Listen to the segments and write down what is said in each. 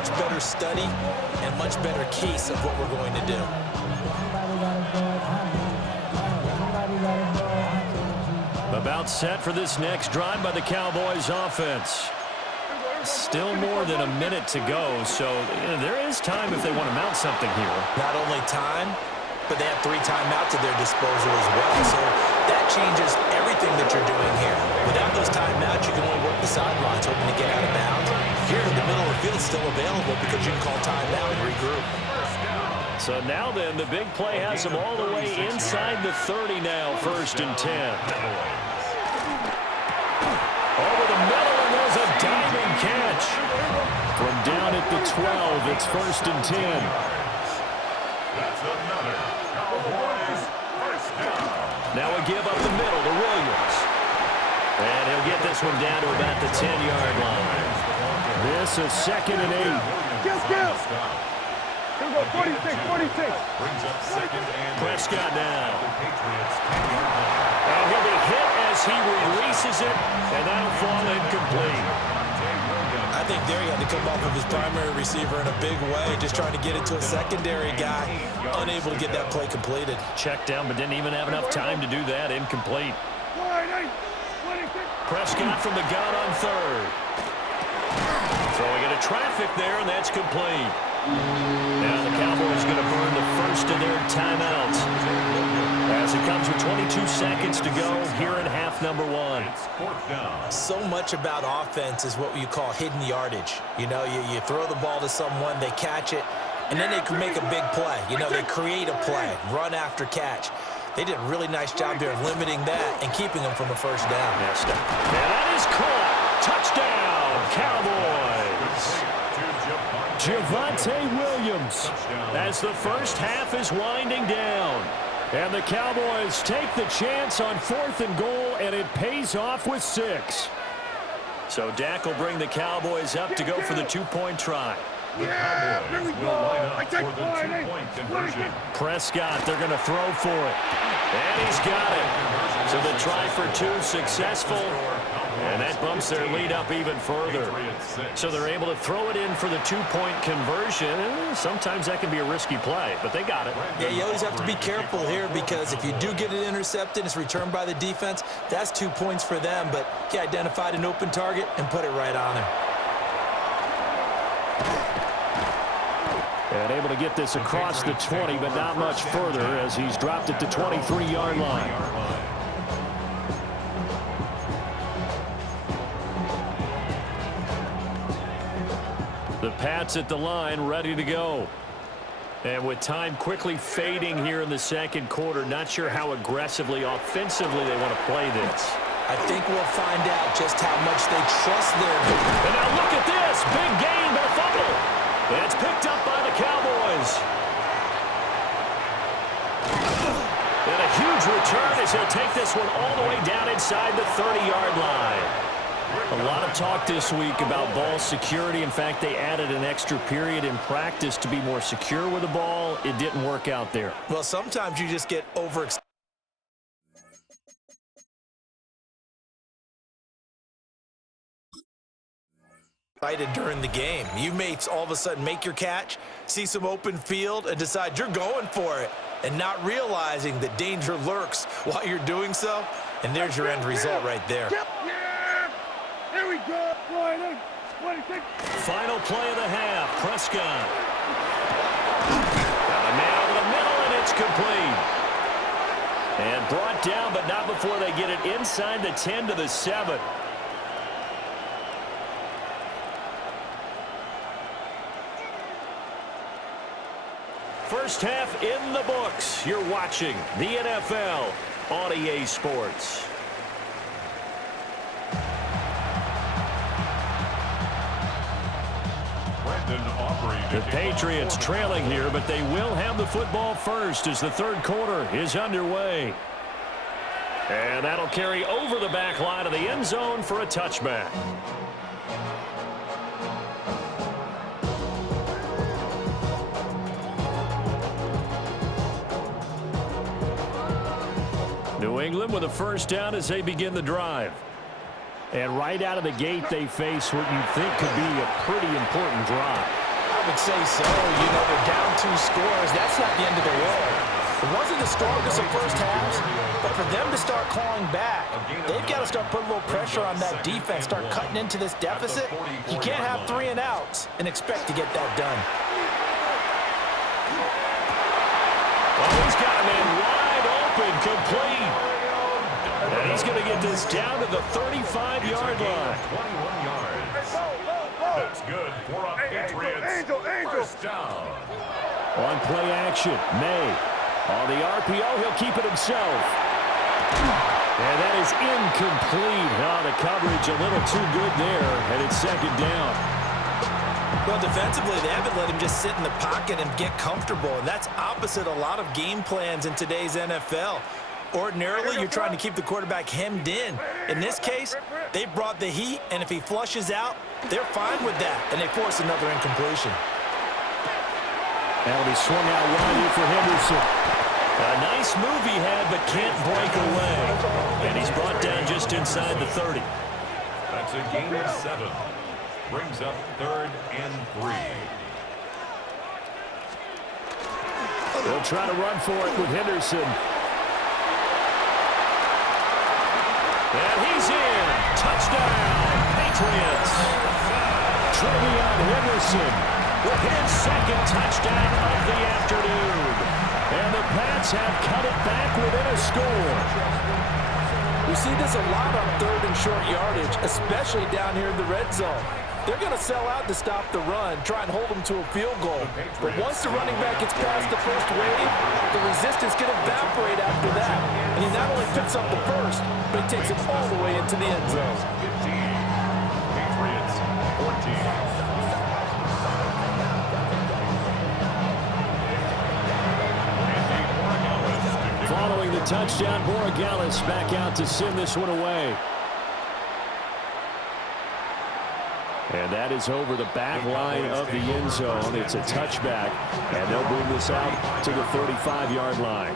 much better study and much better case of what we're going to do. About set for this next drive by the Cowboys offense. Still more than a minute to go, so there is time if they want to mount something here. Not only time, but they have 3 timeouts at their disposal as well. So that changes everything that you're doing here. Without those timeouts, you can only work the sidelines, hoping to get out of bounds. Here in the middle of the field, it's still available because you can call timeout and regroup. So now then, the big play has them all the way inside the 30 now, 1st and 10. Over the middle, and there's a diving catch. From down at the 12, it's 1st and 10. Now a give up the middle to Williams. And he'll get this one down to about the 10-yard line. This is 2nd and 8. Here we go, 46. Brings up 2nd and Prescott now. And he'll be hit as he releases it, and that'll fall incomplete. I think there he had to come off of his primary receiver in a big way, just trying to get it to a secondary guy, unable to get that play completed. Checked down, but didn't even have enough time to do that. Incomplete. Prescott from the gun on 3rd. Throwing into traffic there, and that's complete. Now the Cowboys going to burn the first of their timeouts as it comes with 22 seconds to go here in half number 1. So much about offense is what you call hidden yardage. You know, you throw the ball to someone, they catch it, and then they can make a big play. You know, they create a play, run after catch. They did a really nice job there of limiting that and keeping them from a first down. Yes, and that is caught. Touchdown, Cowboys. Javonte Williams as the first half is winding down. And the Cowboys take the chance on 4th and goal, and it pays off with 6. So Dak will bring the Cowboys up to go for the 2-point try. The Cowboys will line up for the 2-point conversion. Prescott, they're going to throw for it. And he's got it. So the try for 2 successful. And that bumps their lead up even further. So they're able to throw it in for the 2-point conversion. Sometimes that can be a risky play, but they got it. Yeah, you always have to be careful here because if you do get it intercepted, it's returned by the defense, that's 2 points for them. But he identified an open target and put it right on him. And able to get this across the 20, but not much further as he's dropped it to 23-yard line. The Pats at the line, ready to go. And with time quickly fading here in the 2nd quarter, not sure how aggressively, offensively they want to play this. I think we'll find out just how much they trust their... And now look at this. Big gain, but a fumble. And it's picked up by the Cowboys. And a huge return as he'll take this one all the way down inside the 30-yard line. A lot of talk this week about ball security. In fact, they added an extra period in practice to be more secure with the ball. It didn't work out there. Well, sometimes you just get overexcited during the game. You may all of a sudden make your catch, see some open field, and decide you're going for it, and not realizing that danger lurks while you're doing so. And there's your end result right there. Here we go. Final play of the half. Prescott. Got a man over the middle, and it's complete. And brought down, but not before they get it inside the 10 to the 7. First half in the books. You're watching the NFL on EA Sports. The Patriots trailing here, but they will have the football first as the 3rd quarter is underway. And that'll carry over the back line of the end zone for a touchback. New England with a first down as they begin the drive. And right out of the gate, they face what you think could be a pretty important drive. I would say so. You know, they're down 2 scores. That's not the end of the world. It wasn't the strongest of first halves, but for them to start clawing back, they've got to start putting a little pressure on that defense, start cutting into this deficit. You can't have 3 and outs and expect to get that done. Well, he's got him in wide open, complete. And he's going to get this down to the 35-yard line. 21 yards. That's good for a Patriots. First down. On play action, May. On the RPO, he'll keep it himself. And that is incomplete. Oh, the coverage a little too good there, and it's second down. Well, defensively, they haven't let him just sit in the pocket and get comfortable, and that's opposite a lot of game plans in today's NFL. Ordinarily, you're trying to keep the quarterback hemmed in. In this case, they brought the heat, and if he flushes out, they're fine with that, and they force another incompletion. That'll be swung out wide here for Henderson. A nice move he had, but can't break away. And he's brought down just inside the 30. That's a gain of 7. Brings up 3rd and 3. They'll try to run for it with Henderson. And he's in. Touchdown, Patriots. Trevion Henderson with his second touchdown of the afternoon. And the Pats have cut it back within a score. We see this a lot on 3rd and short yardage, especially down here in the red zone. They're going to sell out to stop the run, try and hold them to a field goal. But once the running back gets past the first wave, the resistance can evaporate after that. And he not only picks up the first, but he takes it all the way into the end zone. 15. Patriots 14. Following the touchdown, Borregales back out to send this one away. And that is over the back line of the end zone. It's a touchback, and they'll bring this out to the 35-yard line.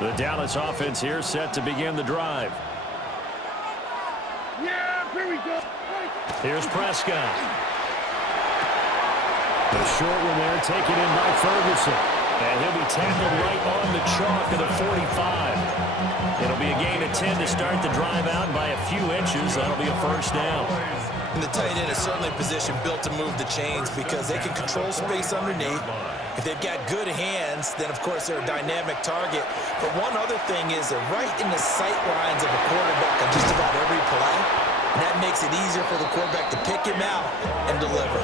The Dallas offense here set to begin the drive. Yeah, here we go. Here's Prescott. The short one there taken in by Ferguson. And he'll be tackled right on the chalk of the 45. It'll be a gain of 10 to start the drive out by a few inches. That'll be a first down. And the tight end is certainly a position built to move the chains because they can control space underneath. If they've got good hands, then, of course, they're a dynamic target. But one other thing is they're right in the sight lines of a quarterback on just about every play. And that makes it easier for the quarterback to pick him out and deliver.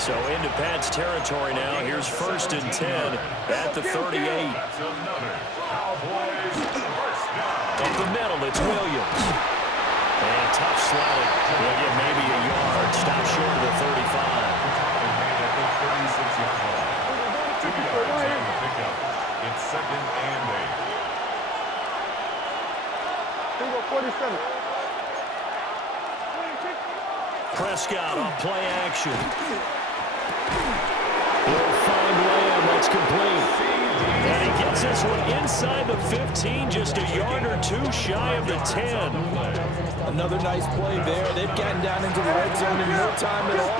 So into Pat's territory now. Here's 1st and 10 at the 38. Up the middle, it's Williams. And tough slide. They'll get maybe a yard. Stop short of the 35. 36-yard line. 2 yards on the pickup. It's 2nd and 8. Here we go, 47. Prescott on play action. He'll find Lamb. That's complete. And he gets this one inside the 15, just a yard or two shy of the 10. Another nice play there. They've gotten down into the red zone in no time at all.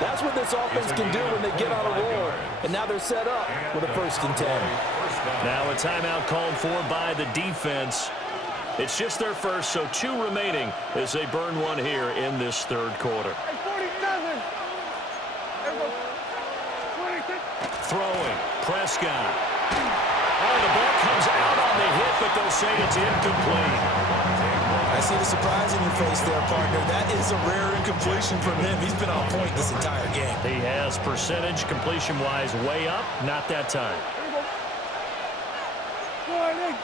That's what this offense can do when they get on a roll. And now they're set up with a 1st and 10. Now a timeout called for by the defense. It's just their first, so 2 remaining as they burn one here in this 3rd quarter. Hey, 47. There we go. 26. Throwing, Prescott. Oh, the ball comes out on the hit, but they'll say it's incomplete. I see the surprise in your face there, partner. That is a rare incompletion from him. He's been on point this entire game. He has percentage completion-wise way up, not that time. Here we go.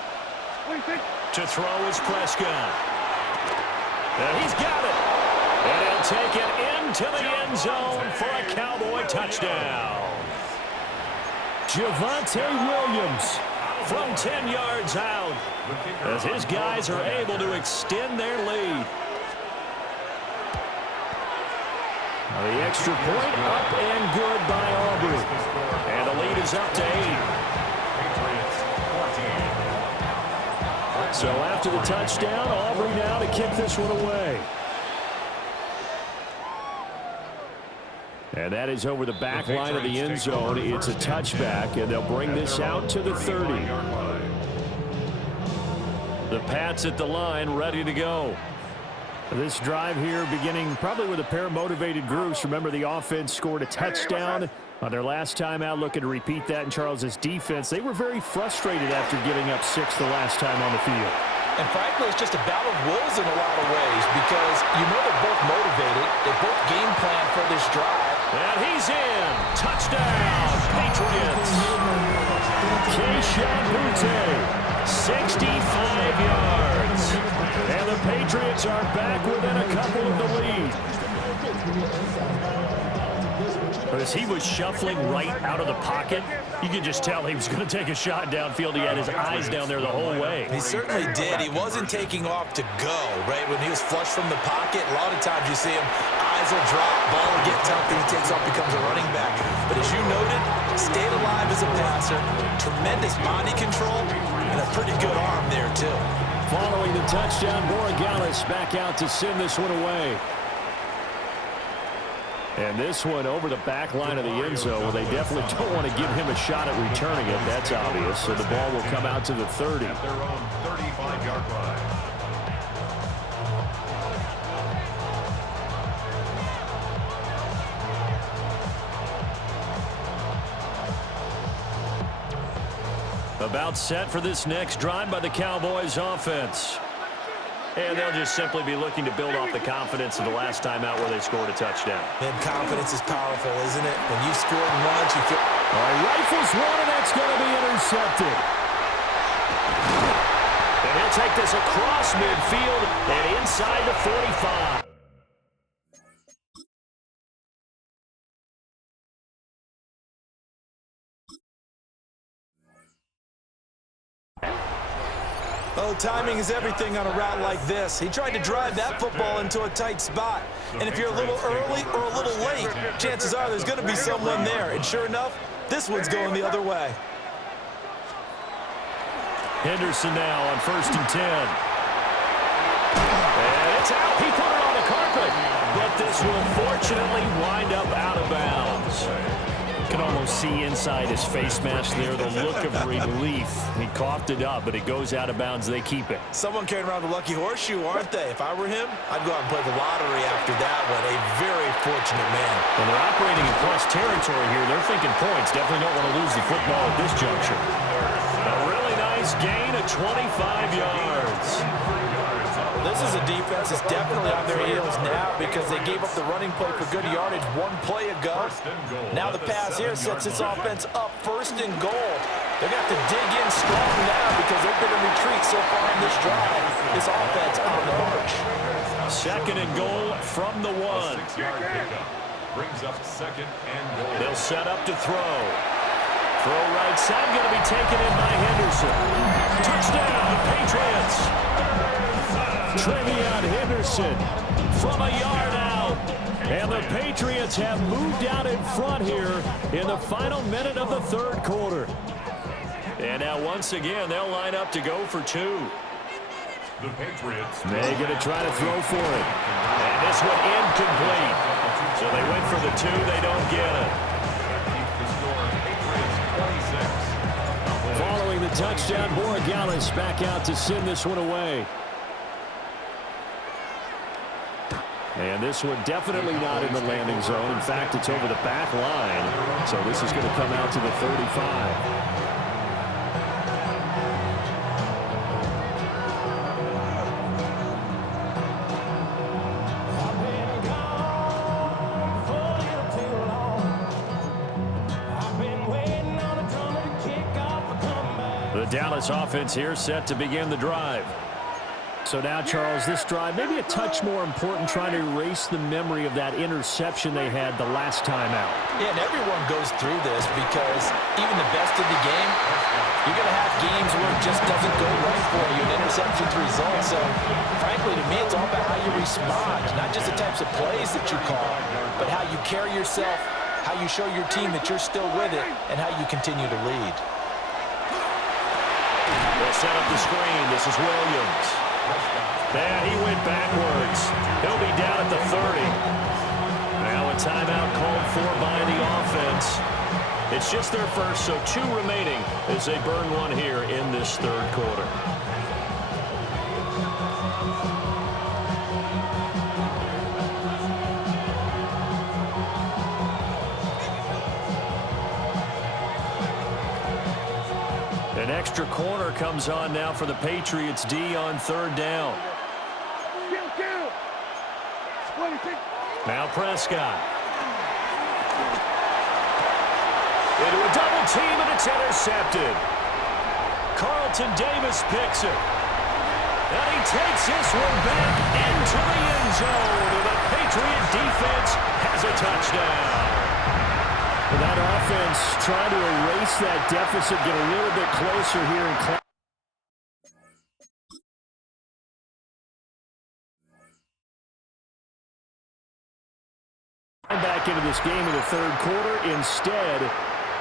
26. To throw is Prescott. And he's got it. And he'll take it into the end zone for a Cowboy touchdown. Javonte Williams from 10 yards out as his guys are able to extend their lead. The extra point up and good by Aubrey. And the lead is up to 8. So after the touchdown, Aubrey now to kick this one away. And that is over the back line of the end zone. It's a touchback, and they'll bring this out to the 30. The Pats at the line, ready to go. This drive here beginning probably with a pair of motivated groups. Remember, the offense scored a touchdown on their last time out, looking to repeat that in Charles's defense. They were very frustrated after giving up 6 the last time on the field. And frankly, it's just a battle of wills in a lot of ways because you know they're both motivated. They both game plan for this drive. And he's in. Touchdown, Patriots. Keyshawn Boutte, 65 yards. And the Patriots are back within a couple of the lead. But as he was shuffling right out of the pocket, you could just tell he was going to take a shot downfield. He had his eyes down there the whole way. He certainly did. He wasn't taking off to go, right? When he was flush from the pocket, a lot of times you see him, eyes will drop, ball will get tucked, and he takes off, becomes a running back. But as you noted, stayed alive as a passer, tremendous body control, and a pretty good arm there, too. Following the touchdown, Borregales back out to send this one away. And this one over the back line of the end zone. Well, they definitely don't want to give him a shot at returning it. That's obvious. So the ball will come out to the 30. At their own 35-yard line. About set for this next drive by the Cowboys offense. And they'll just simply be looking to build off the confidence of the last time out where they scored a touchdown. And confidence is powerful, isn't it? When you've scored once, you feel... All right, rifles one, and that's going to be intercepted. And he'll take this across midfield and inside the 45. Oh, timing is everything on a route like this. He tried to drive that football into a tight spot. And if you're a little early or a little late, chances are there's going to be someone there. And sure enough, this one's going the other way. Henderson now on 1st and 10. And it's out. He put it on the carpet. But this will fortunately wind up out of bounds. You can almost see inside his face mask there the look of relief. He coughed it up, but it goes out of bounds. They keep it. Someone carrying around a lucky horseshoe, aren't they? If I were him, I'd go out and play the lottery after that one. A very fortunate man. When they're operating in plus territory here, they're thinking points. Definitely don't want to lose the football at this juncture. A really nice gain of 25 yards. This is a defense that's definitely on their heels now because they gave up the running play for good yardage one play ago. Now the pass here sets this offense up 1st and goal. They're going to have to dig in strong now because they've been in retreat so far in this drive. This offense on the march. 2nd and goal from the 1. 6-yard pickup brings up 2nd and goal. They'll set up to throw. Throw right side, going to be taken in by Henderson. Touchdown, Patriots. Trevion Henderson from a yard out. And the Patriots have moved out in front here in the final minute of the 3rd quarter. And now once again, they'll line up to go for 2. The Patriots. They're going to try to throw for it. And this one incomplete. So they went for the 2. They don't get it. Keeps the score. Patriots 26. Following the touchdown, Borregales back out to send this one away. And this one definitely not in the landing zone. In fact, it's over the back line. So this is going to come out to the 35. The Dallas offense here set to begin the drive. So now, Charles, this drive maybe a touch more important, trying to erase the memory of that interception they had the last time out. Yeah, and everyone goes through this because even the best in the game, you're going to have games where it just doesn't go right for you, and interceptions result. So, frankly, to me, it's all about how you respond, not just the types of plays that you call, but how you carry yourself, how you show your team that you're still with it, and how you continue to lead. They'll set up the screen. This is Williams. And he went backwards. He'll be down at the 30. Now a timeout called for by the offense. It's just their first, so 2 remaining as they burn one here in this third quarter. An extra corner comes on now for the Patriots D on third down. Now Prescott. Into a double team, and it's intercepted. Carlton Davis picks it. And he takes this one back into the end zone. And the Patriot defense has a touchdown. That offense trying to erase that deficit, get a little bit closer here in back into this game in the third quarter. Instead,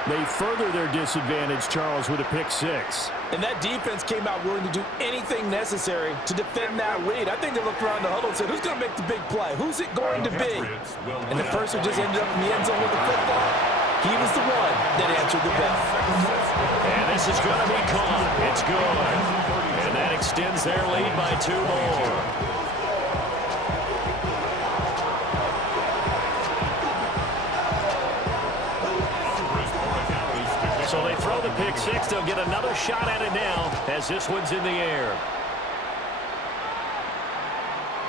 they further their disadvantage, Charles, with a pick 6. And that defense came out willing to do anything necessary to defend that lead. I think they looked around the huddle and said, who's going to make the big play? Who's it going to be? And the person just ended up in the end zone with the football. He was the one that answered the bell. And this is going to be caught. It's good. And that extends their lead by 2 more. So they throw the pick 6. They'll get another shot at it now as this one's in the air.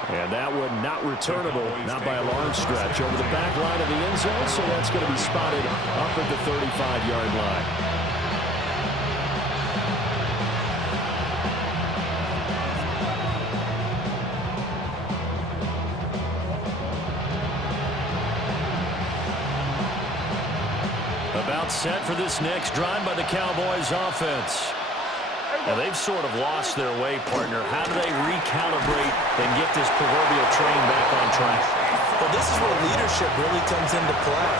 And that one not returnable, not by a long stretch, over the back line of the end zone, so that's going to be spotted up at the 35-yard line. About set for this next drive by the Cowboys offense. Now they've sort of lost their way, partner. How do they recalibrate and get this proverbial train back on track? Well, this is where leadership really comes into play.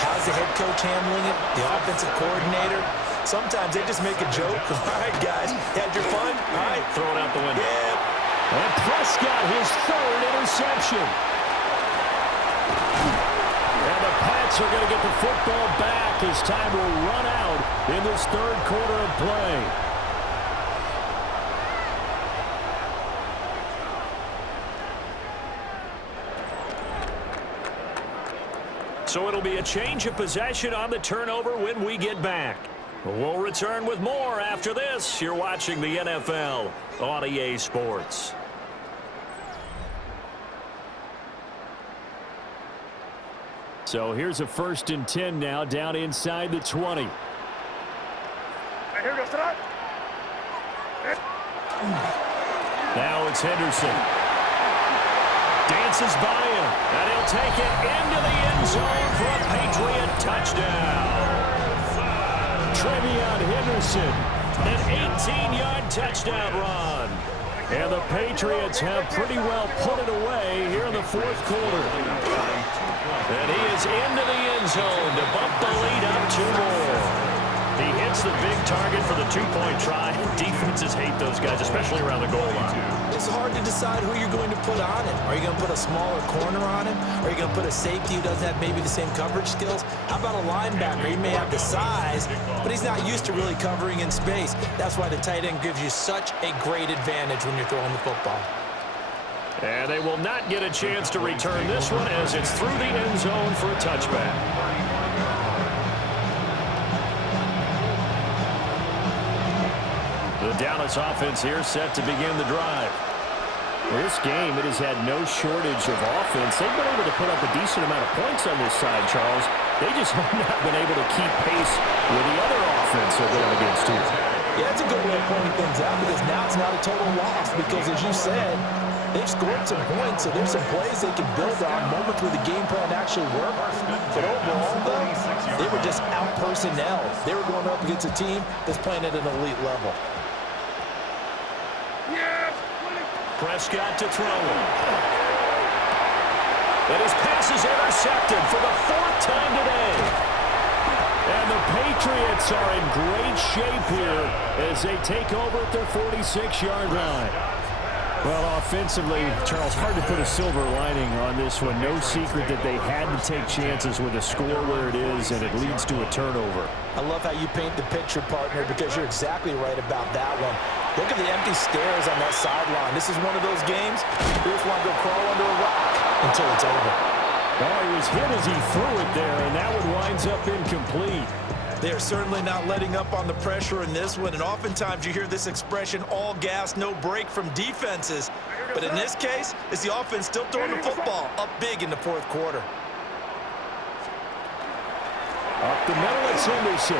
How's the head coach handling it? The offensive coordinator? Sometimes they just make a joke. All right, guys, had your fun? All right. Throw it out the window. Yeah. And Prescott, his 3rd interception. And the Pats are going to get the football back as time will run out in this third quarter of play. So it'll be a change of possession on the turnover when we get back. We'll return with more after this. You're watching the NFL on EA Sports. So here's a 1st and 10 now, down inside the 20. Here goes tonight. Now it's Henderson. Dances by him, and he'll take it into the end zone for a Patriot touchdown. Trevion Henderson, an 18-yard touchdown run. And the Patriots have pretty well put it away here in the 4th quarter. And he is into the end zone to bump the lead up 2 more. He hits the big target for the 2-point try. Defenses hate those guys, especially around the goal line. It's hard to decide who you're going to put on him. Are you going to put a smaller corner on him? Are you going to put a safety who doesn't have maybe the same coverage skills? How about a linebacker? He may have the size, but he's not used to really covering in space. That's why the tight end gives you such a great advantage when you're throwing the football. And they will not get a chance to return this one as it's through the end zone for a touchback. The Dallas offense here set to begin the drive. This game, it has had no shortage of offense. They've been able to put up a decent amount of points on this side, Charles. They just have not been able to keep pace with the other offense they're going against here. Yeah, that's a good way of pointing things out because now it's not a total loss because, as you said, they've scored some points, so there's some plays they can build on, moments where the game plan actually worked. But overall, though, they were just out-personnel. They were going up against a team that's playing at an elite level. Prescott to throw it. And his pass is intercepted for the 4th time today. And the Patriots are in great shape here as they take over at their 46-yard line. Well, offensively, Charles, hard to put a silver lining on this one. No secret that they had to take chances with a score where it is, and it leads to a turnover. I love how you paint the picture, partner, because you're exactly right about that one. Look at the empty stairs on that sideline. This is one of those games you just want to go crawl under a rock until it's over. Oh, he was hit as he threw it there, and that one winds up incomplete. They are certainly not letting up on the pressure in this one, and oftentimes you hear this expression, all gas, no break from defenses. But in this case, it's the offense still throwing the football up big in the fourth quarter. Up the middle, it's Henderson.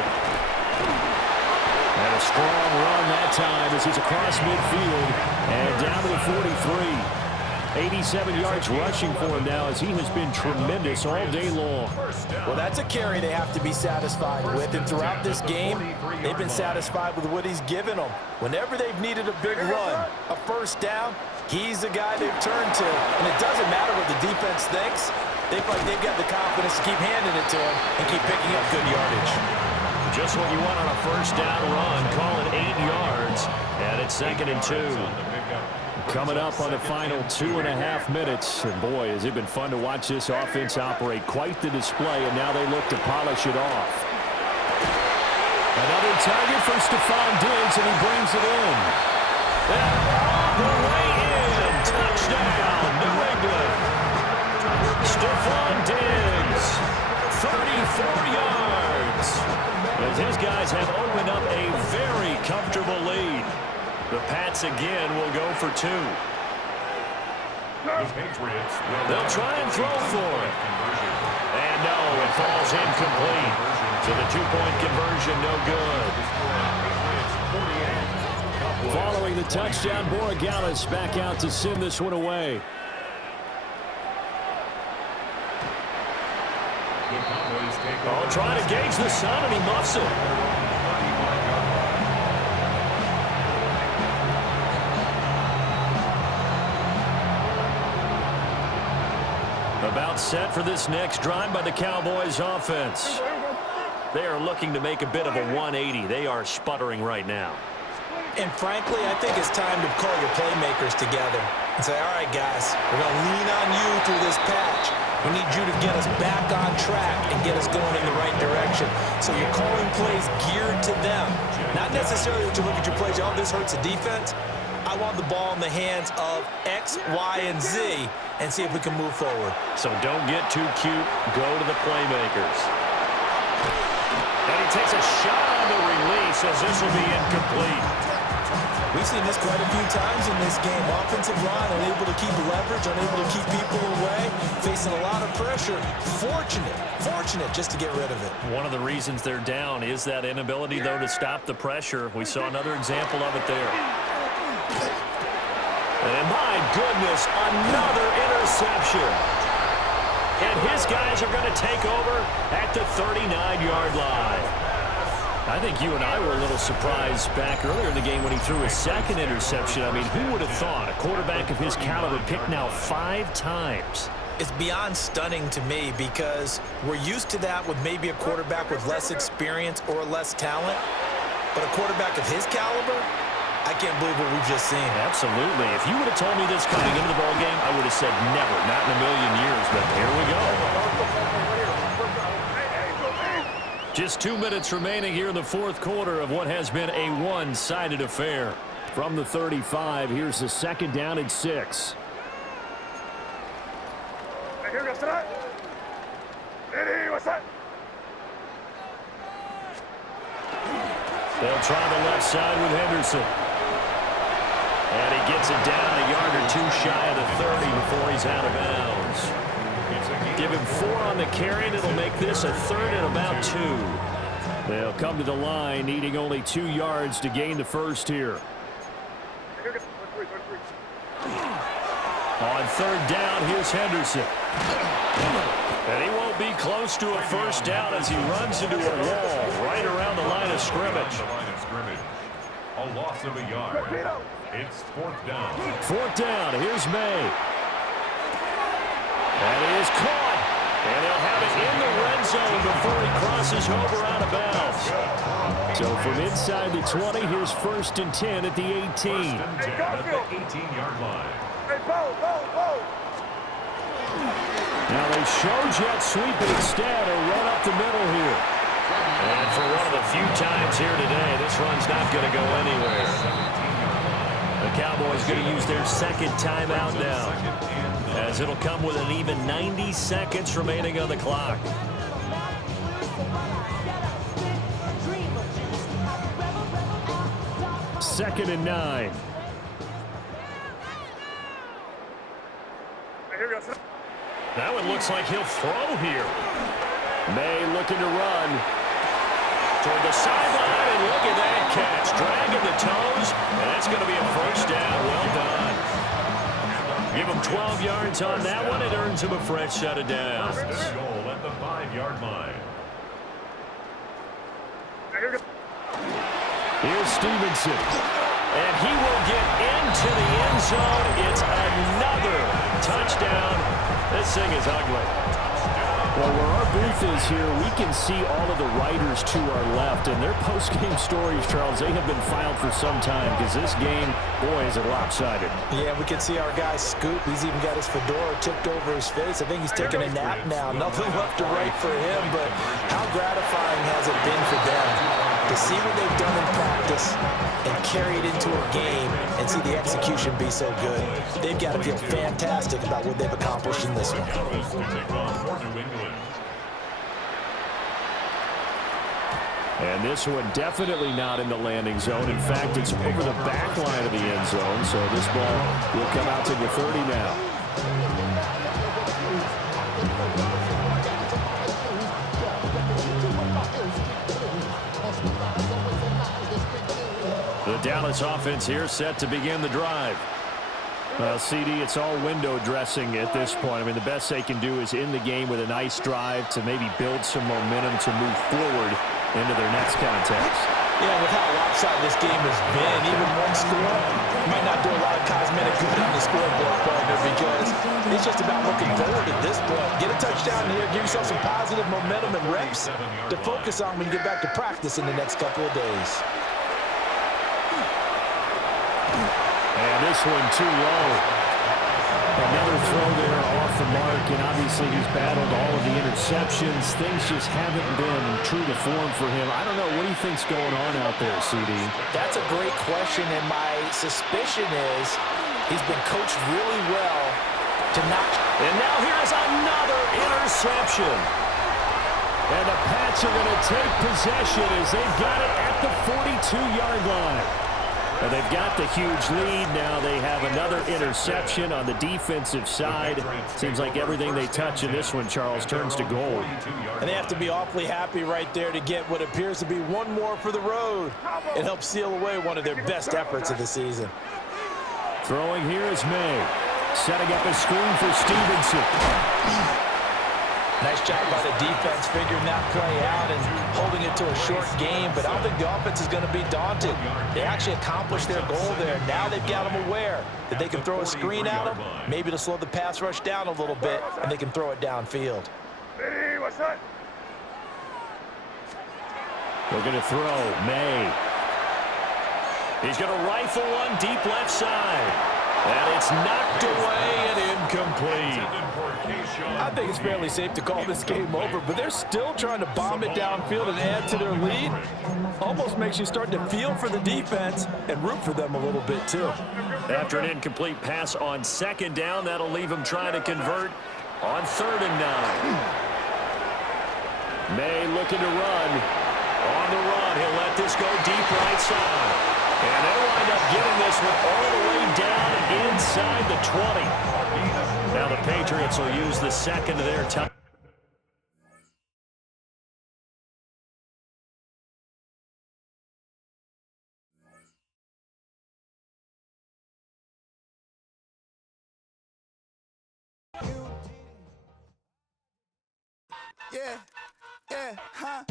And a strong run that time as he's across midfield and down to the 43. 87 yards rushing for him now as he has been tremendous all day long. Well, that's a carry they have to be satisfied with. And throughout this game, they've been satisfied with what he's given them. Whenever they've needed a big run, a first down, he's the guy they've turned to. And it doesn't matter what the defense thinks. They feel like they've got the confidence to keep handing it to him and keep picking up good yardage. Just what you want on a first down run. Call it 8 yards. And it's 2nd and 2. Coming up on the final 2.5 minutes. And boy, has it been fun to watch this offense operate. Quite the display, and now they look to polish it off. Another target for Stephon Diggs, and he brings it in. And all the way in. Touchdown, New England. Stephon Diggs, 34 yards. As his guys have opened up a very comfortable lead. The Pats again will go for 2. They'll try and throw for it. And no, it falls incomplete. So the 2-point conversion, no good. Following the touchdown, Borregales back out to send this one away. Oh, trying to gauge the sun, and he muffs it. About set for this next drive by the Cowboys offense. They are looking to make a bit of a 180. They are sputtering right now. And frankly, I think it's time to call your playmakers together and say, all right, guys, we're going to lean on you through this patch. We need you to get us back on track and get us going in the right direction. So you're calling plays geared to them. Not necessarily that you look at your plays, oh, this hurts the defense. I want the ball in the hands of X, Y, and Z and see if we can move forward. So don't get too cute. Go to the playmakers. And he takes a shot on the release as this will be incomplete. We've seen this quite a few times in this game. Offensive line unable to keep leverage, unable to keep people away, facing a lot of pressure. Fortunate just to get rid of it. One of the reasons they're down is that inability, though, to stop the pressure. We saw another example of it there. And my goodness, another interception. And his guys are going to take over at the 39-yard line. I think you and I were a little surprised back earlier in the game when he threw his second interception. I mean, who would have thought a quarterback of his caliber picked now 5 times? It's beyond stunning to me because we're used to that with maybe a quarterback with less experience or less talent. But a quarterback of his caliber, I can't believe what we've just seen. Absolutely. If you would have told me this coming into the ballgame, I would have said never, not in a million years. But here we go. Just 2 minutes remaining here in the fourth quarter of what has been a one-sided affair. From the 35, here's the 2nd down and 6. They'll try the left side with Henderson. And he gets it down a yard or 2 shy of the 30 before he's out of bounds. Give him 4 on the carry, and it'll make this a 3rd and about 2. They'll come to the line, needing only 2 yards to gain the first here. On 3rd down, here's Henderson. And he won't be close to a first down as he runs into a wall right around the line of scrimmage. A loss of a yard. It's 4th down. 4th down, here's May. And he is caught. And they'll have it in the red zone before he crosses over out of bounds. So from inside the 20, here's 1st and 10 at the 18. At the 18-yard line. Hey, Bo. Now they show jet sweep, but instead a run up the middle here. And for one of the few times here today, this run's not going to go anywhere. The Cowboys going to use their 2nd timeout now, as it'll come with an even 90 seconds remaining on the clock. Second and 9. Here we go. Now it looks like he'll throw here. May looking to run toward the sideline, and look at that catch. Dragging the toes, and that's going to be a 1st down. Well done. Give him 12 yards on that one. It earns him a fresh set of downs. Goal at the 5-yard line. Here we go. Here's Stevenson. And he will get into the end zone. It's another touchdown. This thing is ugly. Well, where our booth is here, we can see all of the writers to our left. And their post-game stories, Charles, they have been filed for some time because this game, boy, is it lopsided. Yeah, we can see our guy Scoop. He's even got his fedora tipped over his face. I think he's taking a nap now. Nothing left to write for him, but how gratifying has it been for them to see what they've done in practice and carry it into a game and see the execution be so good. They've got to feel fantastic about what they've accomplished in this one. And this one definitely not in the landing zone. In fact, it's over the back line of the end zone. So this ball will come out to the 30 now. The Dallas offense here set to begin the drive. Well, CD, it's all window dressing at this point. I mean, the best they can do is in the game with a nice drive to maybe build some momentum to move forward into their next contest. Yeah, with how lopsided this game has been, even one score might not do a lot of cosmetic good on the scoreboard, partner, because it's just about looking forward at this point. Get a touchdown here, give yourself some positive momentum and reps to focus on when you get back to practice in the next couple of days. And this one too low. Another throw there off the mark, and obviously he's battled all of the interceptions. Things just haven't been true to form for him. I don't know. What do you think's going on out there, CD? That's a great question, and my suspicion is he's been coached really well to not. And now here's another interception. And the Pats are going to take possession as they've got it at the 42-yard line. And they've got the huge lead. Now they have another interception on the defensive side. Seems like everything they touch in this one, Charles, turns to gold. And they have to be awfully happy right there to get what appears to be one more for the road. It helps seal away one of their best efforts of the season. Throwing here is May. Setting up a screen for Stevenson. Nice job by the defense figuring that play out and holding it to a short game, but I don't think the offense is going to be daunted. They actually accomplished their goal there. Now they've got them aware that they can throw a screen at them, maybe to slow the pass rush down a little bit, and they can throw it downfield. Hey, what's that? They're going to throw. May. He's going to rifle one deep left side. And it's knocked away and incomplete. I think it's fairly safe to call this game over, but they're still trying to bomb it downfield and add to their lead. Almost makes you start to feel for the defense and root for them a little bit, too. After an incomplete pass on 2nd down, that'll leave him trying to convert on 3rd and 9. May looking to run. On the run, he'll let this go deep right side. And they'll wind up getting this one all the way down inside the 20. Now the Patriots will use the 2nd of their time. Yeah, huh?